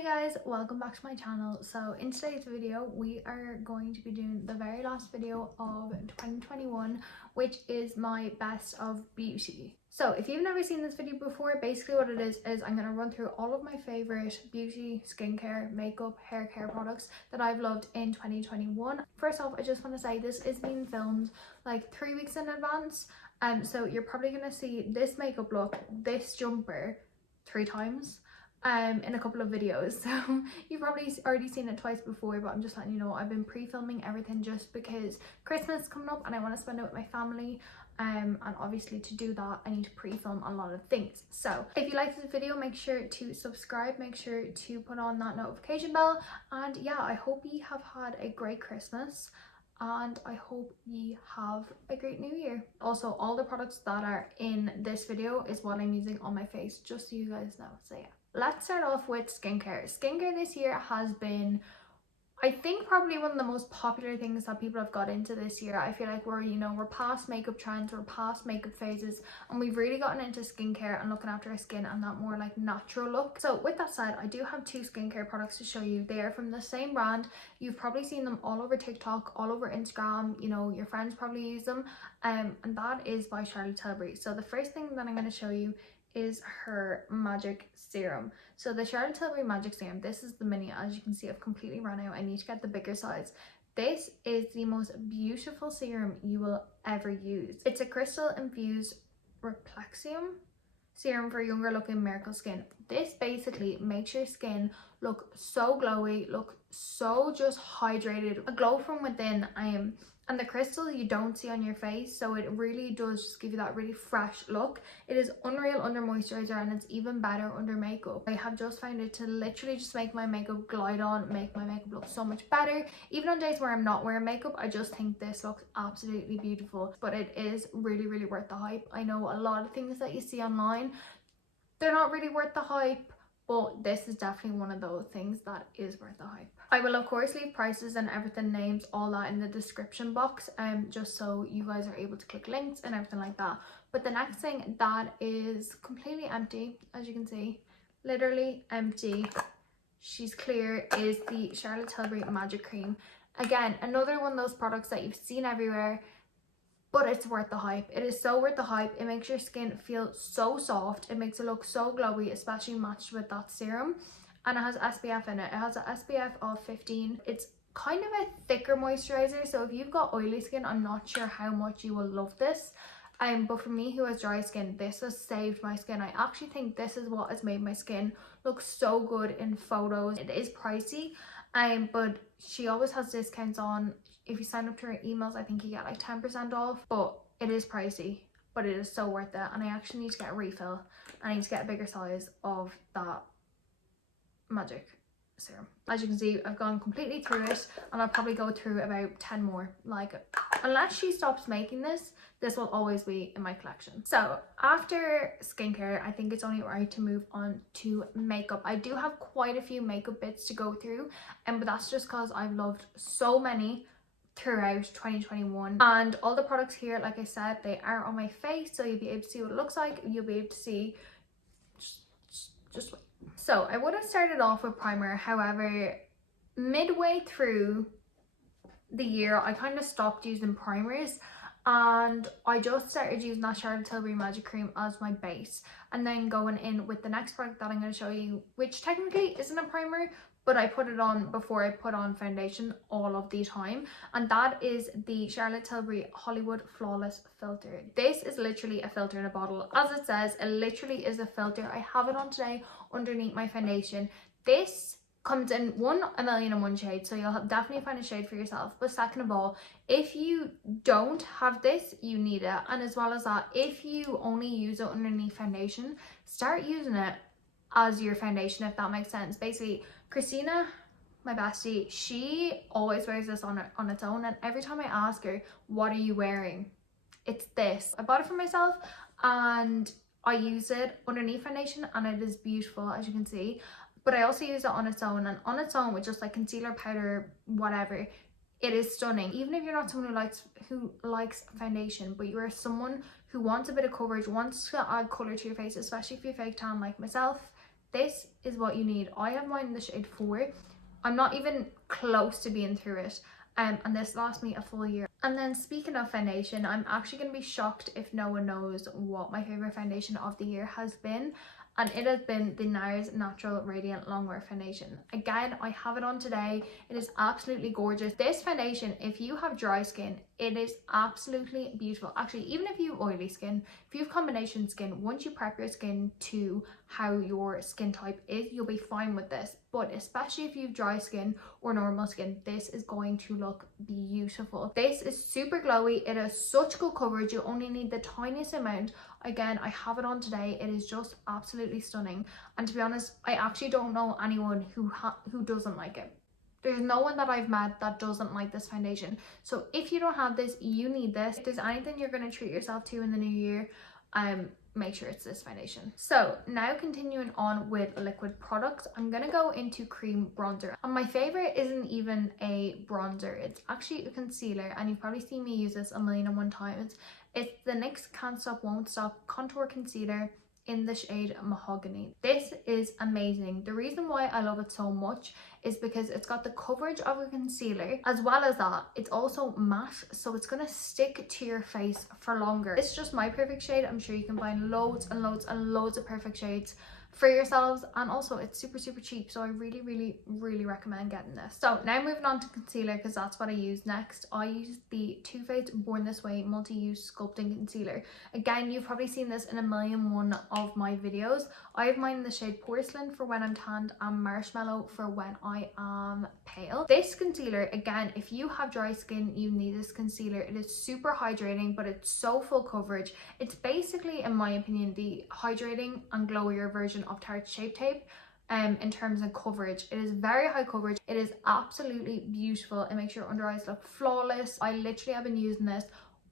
Hey guys, welcome back to my channel. So in today's video we are going to be doing the very last video of 2021, which is my best of beauty. So if you've never seen this video before, basically what it is I'm going to run through all of my favorite beauty, skincare, makeup, hair care products that I've loved in 2021. First off, I just want to say this is being filmed like 3 weeks in advance, so you're probably going to see this makeup look, this jumper 3 times in a couple of videos. So you've probably already seen it twice before, but I'm just letting you know I've been pre-filming everything just because Christmas is coming up and I want to spend it with my family, and obviously to do that I need to pre-film a lot of things. So if you like this video, make sure to subscribe, make sure to put on that notification bell, and yeah, I hope you have had a great Christmas and I hope you have a great new year. Also, all the products that are in this video is what I'm using on my face, just so you guys know. So yeah, let's start off with skincare. Skincare this year has been, I think, probably one of the most popular things that people have got into this year. I feel like we're past makeup trends, we're past makeup phases, and we've really gotten into skincare and looking after our skin and that more like natural look. So with that said, I do have 2 skincare products to show you. They are from the same brand. You've probably seen them all over TikTok, all over Instagram, you know, your friends probably use them, and that is by Charlotte Tilbury. So the first thing that I'm going to show you is her magic serum. So the Charlotte Tilbury magic serum, this is the mini. As you can see, I've completely run out. I need to get the bigger size. This is the most beautiful serum you will ever use. It's a crystal infused Replexium serum for younger looking miracle skin. This basically makes your skin look so glowy, look so just hydrated, a glow from within. And the crystal you don't see on your face, so it really does just give you that really fresh look. It is unreal under moisturizer and it's even better under makeup. I have just found it to literally just make my makeup glide on, make my makeup look so much better. Even on days where I'm not wearing makeup, I just think this looks absolutely beautiful. But it is really, really worth the hype. I know a lot of things that you see online, they're not really worth the hype, but this is definitely one of those things that is worth the hype. I will of course leave prices and everything, names, all that in the description box, just so you guys are able to click links and everything like that. But the next thing that is completely empty, as you can see, literally empty, she's clear, is the Charlotte Tilbury Magic Cream. Again, another one of those products that you've seen everywhere, but it's worth the hype. It is so worth the hype. It makes your skin feel so soft. It makes it look so glowy, especially matched with that serum. And it has SPF in it. It has an SPF of 15. It's kind of a thicker moisturizer, so if you've got oily skin, I'm not sure how much you will love this. But for me who has dry skin, this has saved my skin. I actually think this is what has made my skin look so good in photos. It is pricey, but she always has discounts on. If you sign up to her emails, I think you get like 10% off, but it is pricey, but it is so worth it. And I actually need to get a refill. I need to get a bigger size of that magic serum. As you can see, I've gone completely through it, and I'll probably go through about 10 more. Like, unless she stops making this will always be in my collection. So after skincare, I think it's only right to move on to makeup. I do have quite a few makeup bits to go through, but that's just because I've loved so many throughout 2021, and all the products here, like I said, they are on my face, so you'll be able to see what it looks like. You'll be able to see just wait. So I would have started off with primer, however midway through the year I kind of stopped using primers and I just started using that Charlotte Tilbury Magic Cream as my base, and then going in with the next product that I'm going to show you, which technically isn't a primer, but I put it on before I put on foundation all of the time, and that is the Charlotte Tilbury Hollywood Flawless Filter. This is literally a filter in a bottle. As it says, it literally is a filter. I have it on today underneath my foundation. This comes in 1,000,001 shades, so you'll definitely find a shade for yourself. But second of all, if you don't have this, you need it. And as well as that, if you only use it underneath foundation, start using it as your foundation, if that makes sense. Basically, Christina, my bestie, she always wears this on its own, and every time I ask her, what are you wearing, it's this. I bought it for myself and I use it underneath foundation, and it is beautiful, as you can see. But I also use it on its own, and on its own with just like concealer, powder, whatever, it is stunning. Even if you're not someone who likes foundation, but you are someone who wants a bit of coverage, wants to add color to your face, especially if you're fake tan like myself, This is what you need. I have mine in the shade 4. I'm not even close to being through it. And this lasts me a full year. And then speaking of foundation, I'm actually going to be shocked if no one knows what my favourite foundation of the year has been. And it has been the Nars Natural Radiant Longwear Foundation. Again, I have it on today. It is absolutely gorgeous. This foundation, if you have dry skin, it is absolutely beautiful. Actually, even if you have oily skin, if you have combination skin, once you prep your skin to how your skin type is, you'll be fine with this. But especially if you have dry skin or normal skin, this is going to look beautiful. This is super glowy. It has such good coverage. You only need the tiniest amount. Again, I have it on today. It is just absolutely stunning. And to be honest, I actually don't know anyone who doesn't like it. There's no one that I've met that doesn't like this foundation. So if you don't have this, you need this. If there's anything you're going to treat yourself to in the new year, make sure it's this foundation. So now continuing on with liquid products, I'm going to go into cream bronzer. And my favorite isn't even a bronzer. It's actually a concealer. And you've probably seen me use this 1,001 times. It's the NYX Can't Stop Won't Stop Contour Concealer in the shade Mahogany. This is amazing. The reason why I love it so much is because it's got the coverage of a concealer, as well as that it's also matte, so it's going to stick to your face for longer. It's just my perfect shade. I'm sure you can find loads and loads and loads of perfect shades for yourselves, and also it's super cheap, so I really recommend getting this. So now moving on to concealer, because that's what I use next. I use the Too Faced Born This Way multi-use sculpting concealer. Again, you've probably seen this in 1,000,001 of my videos. I have mine in the shade Porcelain for when I'm tanned and Marshmallow for when I am pale. This concealer, again, if you have dry skin, you need this concealer. It is super hydrating, but it's so full coverage. It's basically, in my opinion, the hydrating and glowier version of Tarte Shape Tape. In terms of coverage, it is very high coverage. It is absolutely beautiful. It makes your under eyes look flawless. I literally have been using this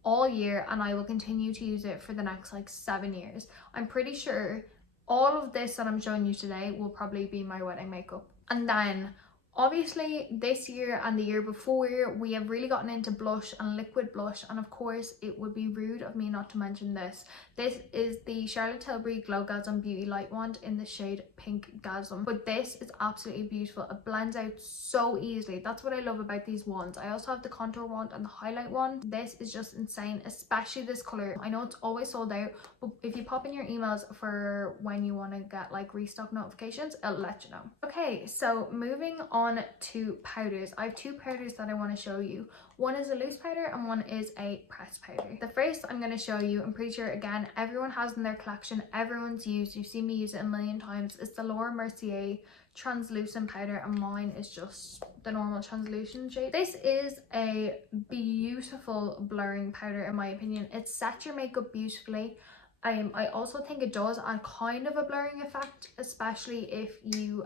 all year, and I will continue to use it for the next like 7 years. I'm pretty sure all of this that I'm showing you today will probably be my wedding makeup. And then obviously this year and the year before, we have really gotten into blush and liquid blush, and of course it would be rude of me not to mention this. This is the Charlotte Tilbury Glow-Gasm Beauty Light Wand in the shade Pinkgasm. But this is absolutely beautiful. It blends out so easily. That's what I love about these wands. I also have the contour wand and the highlight wand. This is just insane, especially this color. I know it's always sold out, but if you pop in your emails for when you want to get like restock notifications, it'll let you know. Okay, so moving on to powders. I have 2 powders that I want to show you. One is a loose powder and one is a pressed powder. The first I'm going to show you, I'm pretty sure again everyone has in their collection, everyone's used, you've seen me use it 1,000,000 times. It's the Laura Mercier translucent powder, and mine is just the normal translucent shade. This is a beautiful blurring powder in my opinion. It sets your makeup beautifully. I also think it does add kind of a blurring effect, especially if you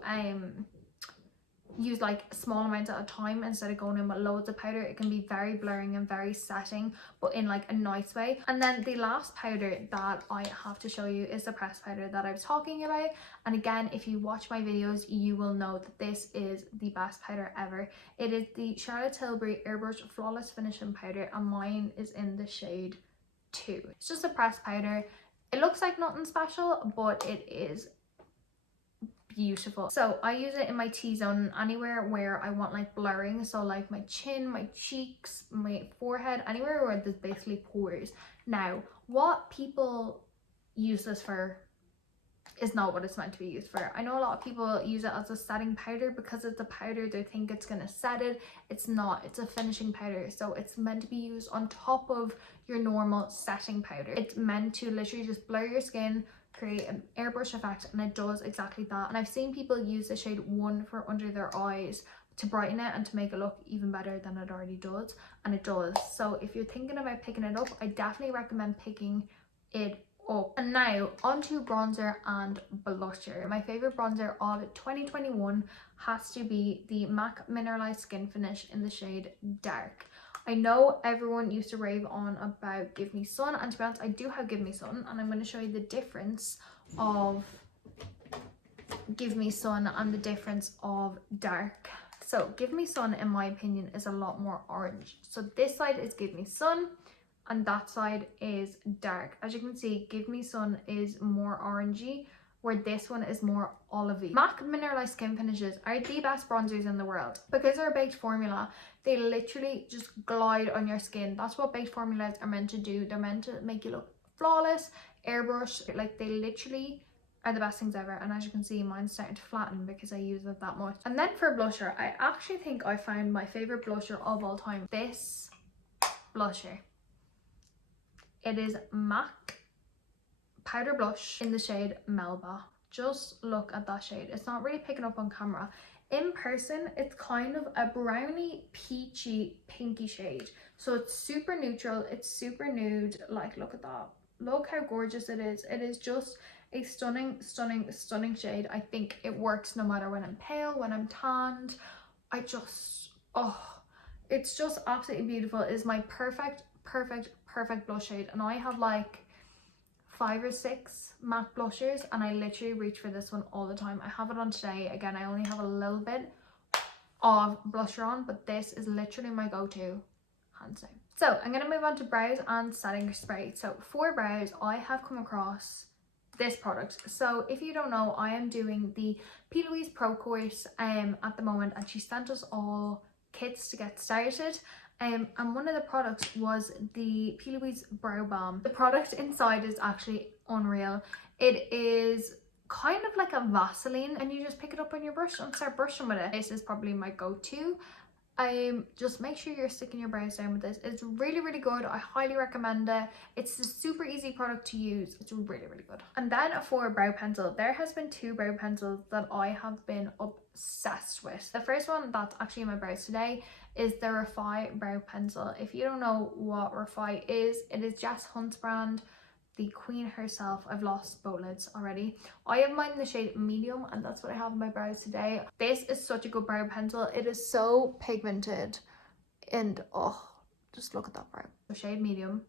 use like small amounts at a time instead of going in with loads of powder. It can be very blurring and very setting, but in like a nice way. And then the last powder that I have to show you is the pressed powder that I was talking about. And again, if you watch my videos, you will know that this is the best powder ever. It is the Charlotte Tilbury Airbrush Flawless Finishing Powder, and mine is in the shade 2. It's just a pressed powder. It looks like nothing special, but it is beautiful. So I use it in my T-zone, anywhere where I want like blurring, so like my chin, my cheeks, my forehead, anywhere where there's basically pores. Now, what people use this for is not what it's meant to be used for. I know a lot of people use it as a setting powder. Because it's a powder, they think it's gonna set it. It's not. It's a finishing powder, so it's meant to be used on top of your normal setting powder. It's meant to literally just blur your skin, create an airbrush effect, and it does exactly that. And I've seen people use the shade 1 for under their eyes to brighten it and to make it look even better than it already does, and it does. So if you're thinking about picking it up, I definitely recommend picking it up. And now onto bronzer and blusher. My favorite bronzer of 2021 has to be the MAC Mineralise Skin Finish in the shade Dark. I know everyone used to rave on about Give Me Sun, and to be honest, I do have Give Me Sun, and I'm going to show you the difference of Give Me Sun and the difference of Dark. So Give Me Sun, in my opinion, is a lot more orange. So this side is Give Me Sun and that side is Dark. As you can see, Give Me Sun is more orangey where this one is more olivey. MAC Mineralise Skin Finishes are the best bronzers in the world. Because they're a baked formula, they literally just glide on your skin. That's what baked formulas are meant to do. They're meant to make you look flawless, airbrush. Like, they literally are the best things ever. And as you can see, mine's starting to flatten because I use it that much. And then for blusher, I actually think I found my favorite blusher of all time. This blusher. It is MAC powder blush in the shade Melba. Just look at that shade. It's not really picking up on camera. In person, it's kind of a brownie, peachy, pinky shade. So it's super neutral. It's super nude. Like, look at that. Look how gorgeous it is. It is just a stunning, stunning, stunning shade. I think it works no matter when I'm pale, when I'm tanned. It's just absolutely beautiful. It is my perfect blush shade. And I have like 5 or 6 MAC blushers, and I literally reach for this one all the time. I have it on today. Again, I only have a little bit of blusher on, but this is literally my go-to, hands down. So I'm going to move on to brows and setting spray. So for brows, I have come across this product. So if you don't know, I am doing the PLouise Pro course at the moment, and she sent us all kits to get started. And one of the products was the PLouise Brow Balm. The product inside is actually unreal. It is kind of like a Vaseline, and you just pick it up on your brush and start brushing with it. This is probably my go-to. Just make sure you're sticking your brows down with this. It's really, really good. I highly recommend it. It's a super easy product to use. It's really, really good. And then for a brow pencil, there has been 2 brow pencils that I have been obsessed with. The first one that's actually in my brows today is the Refy Brow Pencil. If you don't know what Refy is, it is Jess Hunt's brand, the queen herself. I've lost both lids already. I have mine in the shade medium, and that's what I have in my brows today. This is such a good brow pencil. It is so pigmented, and oh, just look at that brow. The shade medium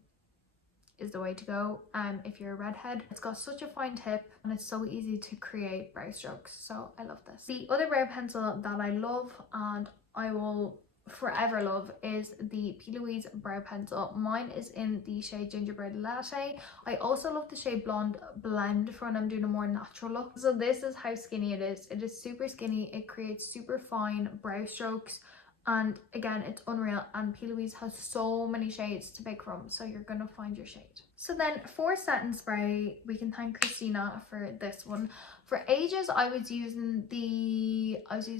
is the way to go if you're a redhead. It's got such a fine tip, and it's so easy to create brow strokes, so I love this. The other brow pencil that I love and I will forever love is the PLouise Brow Pencil. Mine is in the shade Gingerbread Latte. I also love the shade Blonde Blend for when I'm doing a more natural look. So this is how skinny it is. It is super skinny. It creates super fine brow strokes, and again, it's unreal. And PLouise has so many shades to pick from, so you're gonna find your shade. So then for setting spray, we can thank Christina for this one. For ages, I was using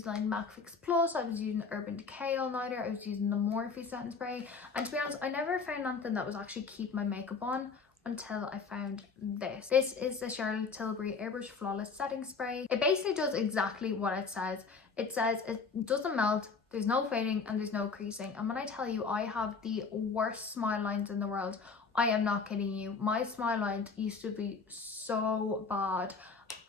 like MAC Fix Plus, I was using Urban Decay All Nighter, I was using the Morphe setting spray, and to be honest, I never found anything that was actually keep my makeup on until I found this. This is the Charlotte Tilbury Airbrush Flawless Setting Spray. It basically does exactly what it says. It says it doesn't melt, there's no fading, and there's no creasing. And when I tell you I have the worst smile lines in the world, I am not kidding you. My smile lines used to be so bad,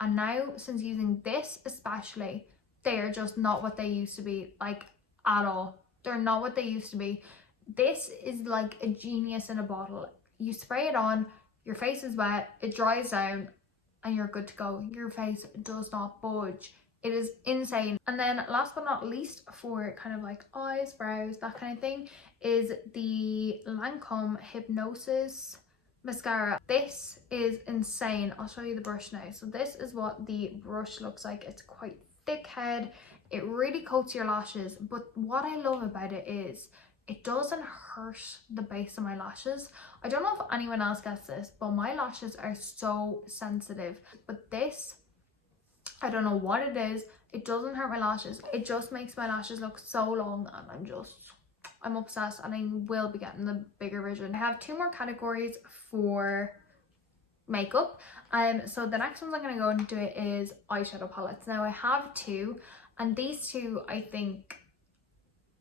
and now since using this especially, they are just not what they used to be, like, at all. They're not what they used to be. This is like a genius in a bottle. You spray it on, your face is wet, it dries down, and you're good to go. Your face does not budge. It is insane. And then last but not least, for kind of like eyes, brows, that kind of thing, is the Lancome Hypnosis mascara. This is insane. I'll show you the brush now. So this is what the brush looks like. It's quite thick head. It really coats your lashes, but what I love about it is it doesn't hurt the base of my lashes. I don't know if anyone else gets this, but my lashes are so sensitive. But this, I don't know what it is, it doesn't hurt my lashes. It just makes my lashes look so long, and I'm obsessed, and I will be getting the bigger version. I have 2 more categories for makeup. So the next ones I'm going to go into is eyeshadow palettes. Now I have 2, and these 2 I think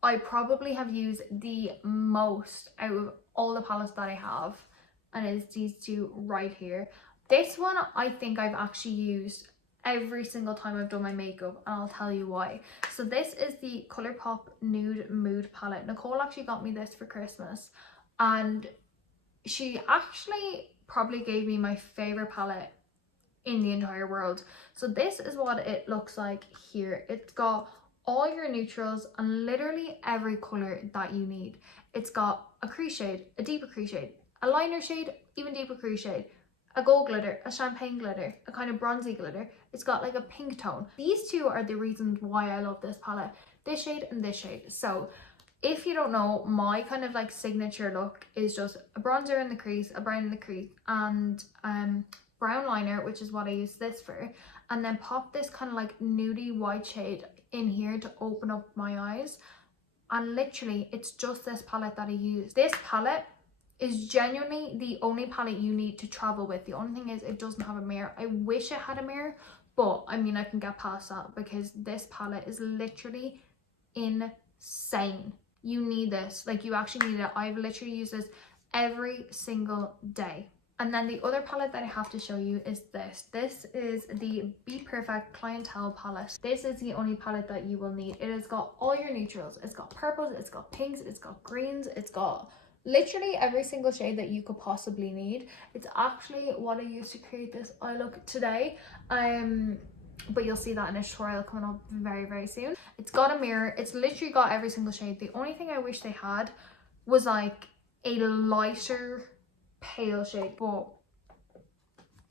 I probably have used the most out of all the palettes that I have, and it's these 2 right here. This one I think I've actually used every single time I've done my makeup, and I'll tell you why. So this is the Colourpop Nude Mood palette. Nicole actually got me this for Christmas, and she actually probably gave me my favorite palette in the entire world. So this is what it looks like here. It's got all your neutrals and literally every color that you need. It's got a crease shade, a deeper crease shade, a liner shade, even deeper crease shade, a gold glitter, a champagne glitter, a kind of bronzy glitter. It's got like a pink tone. These two are the reasons why I love this palette. This shade and this shade. So if you don't know, my kind of like signature look is just a bronzer in the crease, a brown in the crease, and brown liner, which is what I use this for, and then pop this kind of like nudie white shade in here to open up my eyes. And literally it's just this palette that I use. This palette is genuinely the only palette you need to travel with. The only thing is it doesn't have a mirror. I wish it had a mirror, but I mean I can get past that because this palette is literally insane. You need this, like you actually need it. I've literally used this every single day. And then the other palette that I have to show you is this. This is the Be Perfect Clientele palette. This is the only palette that you will need. It has got all your neutrals. It's got purples, it's got pinks, it's got greens, it's got literally every single shade that you could possibly need. It's actually what I used to create this eye look today. But you'll see that in a tutorial coming up very, very soon. It's got a mirror. It's literally got every single shade. The only thing I wish they had was like a lighter pale shade, but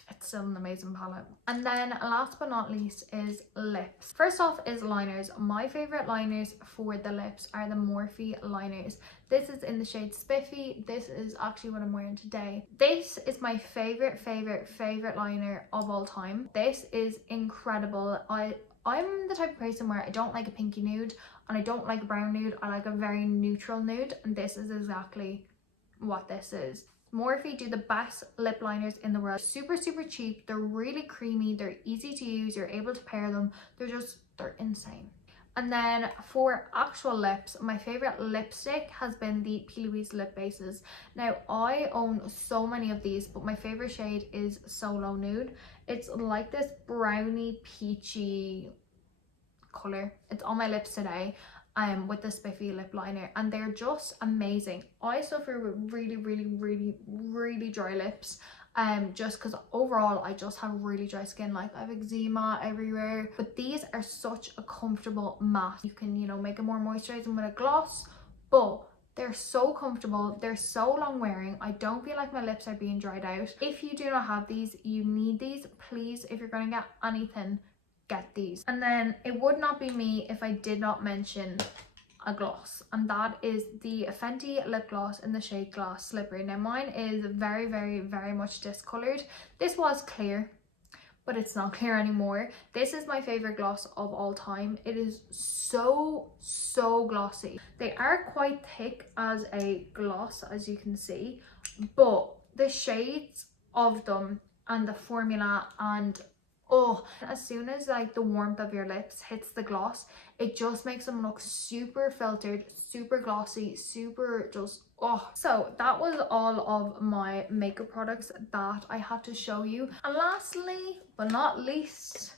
it's still an amazing palette. And then last but not least is lips. First off is liners. My favorite liners for the lips are the Morphe liners. This is in the shade Spiffy. This is actually what I'm wearing today. This is my favorite liner of all time. This is incredible. I'm the type of person where I don't like a pinky nude and I don't like a brown nude. I like a very neutral nude, and this is exactly what this is. Morphe do the best lip liners in the world. Super cheap. They're really creamy. They're easy to use. You're able to pair them. They're insane. And then for actual lips, my favorite lipstick has been the PLouise lip bases. Now I own so many of these, but my favorite shade is Solo Nude. It's like this brownie peachy color. It's on my lips today. With the Spiffy lip liner, and they're just amazing. I suffer with really dry lips, just because overall I just have really dry skin. Like I have eczema everywhere, but these are such a comfortable matte. You can, you know, make it more moisturizing with a gloss, but they're so comfortable. They're so long wearing. I don't feel like my lips are being dried out. If you do not have these, you need these. Please, if you're going to get anything, get these. And then it would not be me if I did not mention a gloss, and that is the Fenty lip gloss in the shade Glass Slippery. Now mine is very much discolored. This was clear, but it's not clear anymore. This is my favorite gloss of all time. It is so glossy. They are quite thick as a gloss, as you can see, but the shades of them and the formula, and oh, as soon as like the warmth of your lips hits the gloss, it just makes them look super filtered, super glossy, super just, oh. So that was all of my makeup products that I had to show you. And lastly but not least,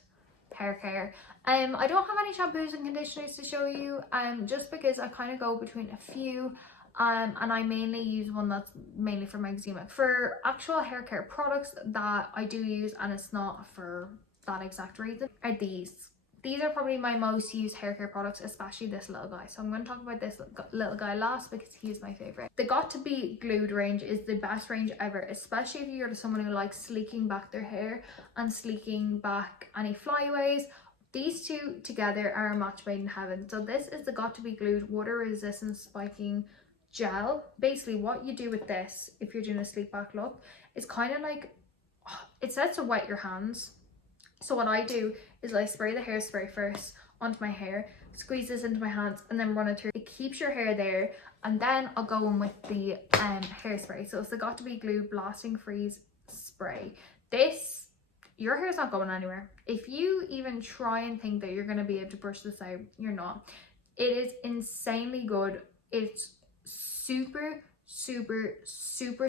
hair care. I don't have any shampoos and conditioners to show you, just because I kind of go between a few. And I mainly use one that's mainly for my eczema. For actual hair care products that I do use, and it's not for that exact reason, are these. These are probably my most used hair care products, especially this little guy. So I'm going to talk about this little guy last because he is my favorite. The Got To Be Glued range is the best range ever, especially if you're someone who likes sleeking back their hair and sleeking back any flyaways. These two together are a match made in heaven. So this is the Got To Be Glued Water Resistant Spiking Gel. Basically what you do with this, if you're doing a sleek back look, is kind of like, it says to wet your hands. So what I do is I spray the hairspray first onto my hair, squeeze this into my hands, and then run it through. It keeps your hair there, and then I'll go in with the hairspray. So it's the Got To Be Glued Blasting Freeze Spray. This, your hair's not going anywhere. If you even try and think that you're going to be able to brush this out, you're not. It is insanely good. It's super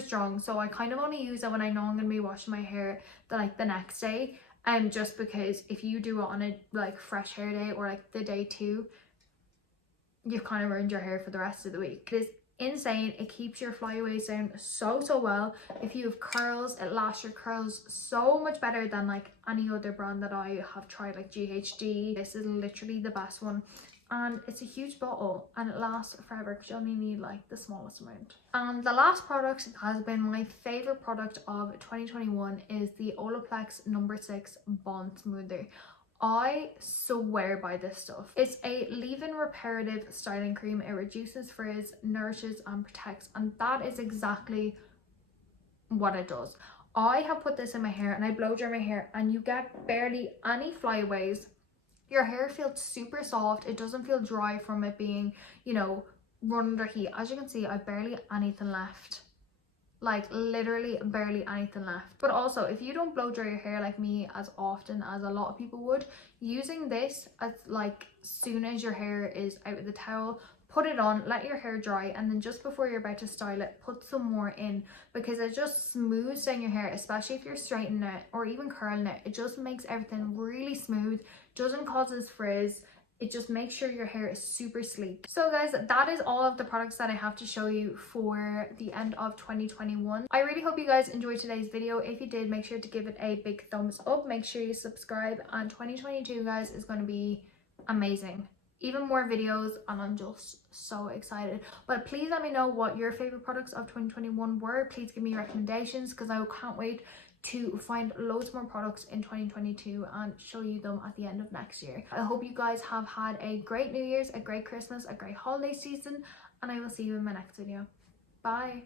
strong. So I kind of only use it when I know I'm going to be washing my hair the next day. Just because if you do it on a like fresh hair day or like the day two, you've kind of ruined your hair for the rest of the week. It is insane. It keeps your flyaways down so well. If you have curls, it lasts your curls so much better than like any other brand that I have tried, like GHD. This is literally the best one. and it's a huge bottle and it lasts forever because you only need like the smallest amount. And the last product that has been my favorite product of 2021 is the Olaplex No. 6 Bond Smoother. I swear by this stuff. It's a leave-in reparative styling cream. It reduces frizz, nourishes and protects, and that is exactly what it does. I have put this in my hair and I blow dry my hair and you get barely any flyaways. Your hair feels super soft. It doesn't feel dry from it being, you know, run under heat. As you can see, I've barely anything left. Like literally barely anything left. But also, if you don't blow dry your hair like me as often as a lot of people would, using this as like soon as your hair is out of the towel, put it on, let your hair dry, and then just before you're about to style it, put some more in, because it just smooths down your hair, especially if you're straightening it or even curling it. It just makes everything really smooth, doesn't cause frizz. It just makes sure your hair is super sleek. So guys, that is all of the products that I have to show you for the end of 2021. I really hope you guys enjoyed today's video. If you did, make sure to give it a big thumbs up. Make sure you subscribe, and 2022 guys is going to be amazing. Even more videos, and I'm just so excited. But please let me know what your favorite products of 2021 were. Please give me recommendations, because I can't wait to find loads more products in 2022 and show you them at the end of next year. I hope you guys have had a great New Year's, a great Christmas, a great holiday season, and I will see you in my next video. Bye.